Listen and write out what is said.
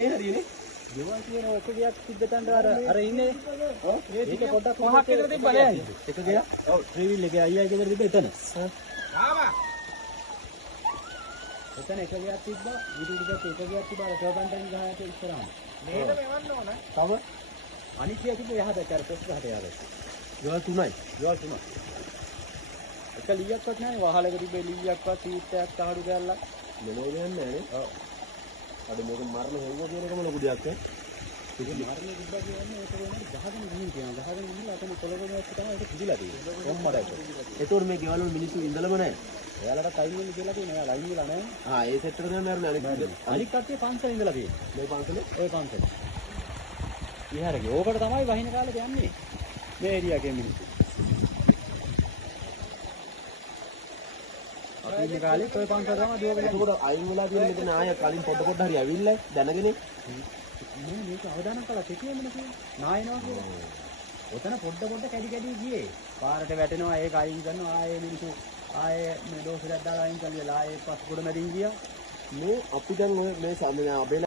ඒ හරියනේ. ගෙවල් තියෙන එක ගියක් තිබ්බතන්ට අර ඉන්නේ. ඔව්. ඒක පොඩ්ඩක් කොහක් විතර තිබ්බනේ. එක ගියක්. ඔව්. ට්‍රීවිල් එකේ අයියා එක විතර තිබ්බ එතන. ආවා. එතන එක ගියක් තිබ්බා. ඊට ටිකක් එක ගියක් තිබ්බා. අර සර්පන්ටයින් ගහට ඉස්සරහම. මේක මෙවන්න ඕන. තව අනිත් ගිය තිබ්බ එහා පැත්තට අර පොස් ගහට යාවේ. ගෙවල් තුනයි. ගෙවල් තුනක්. එක ලීයක්වත් නැහැ. වහලක තිබ්බ ලීයක්වත් සීට් එකක් තහඩු කරලා. මොනෝ ගන්නේ නැහැ නේ. ඔව්. අද මේක මරණ හෙව්ව කියන එකම ලොකු දෙයක් නේ. ඒක මාර්ගයේ තිබ්බා කියන්නේ ඒක වෙනවා ගහගෙන ගිහින් කියනවා. ගහගෙන ගිහින් අතන කොළගොඩක් තමයි ඒක පිළිලා තියෙන්නේ. කොම්මඩක්. ඒතකොට මේ ගෙවල් වල මිනිස්සු ඉඳලම නැහැ. එයාලට ටයිම් වෙන්න කියලා තියෙනවා. එයා ලයින් වෙලා නැහැ. ඒ සෙට් එක දැන් නෑරනේ අනිත් අනිත් කට්ටිය පන්සල ඉඳලා තියෙන්නේ. මේ පන්සලේ ওই පන්සල. ඉහරගේ. ඕකට තමයි වහින කාලේ යන්නේ. මේ ඒරියා එකේ මිනිස්සු. අපි ඉන්න කාලෙත් ওই පන්සල තමයි දුවගෙන යන්නේ. ඒකට අයින් වෙලා තියෙන මෙතන ආය කලින් පොඩ හරි ඇවිල්ලා දැනගෙන මේක අවදානම් කළා තේකියමද කියන්නේ. නායනවා කියලා. ඔතන පොඩ කැඩි ගියේ. පාරට වැටෙනවා ඒක අයින් කරනවා ආයේ මිනිස්සු ආයේ මේ දෝෂයක් දාලා අයින් කළා. ආයේ පස් ගොඩ මැදින් ගියා. මේ අපි දැන් ඔය මේ සම්මන අපේ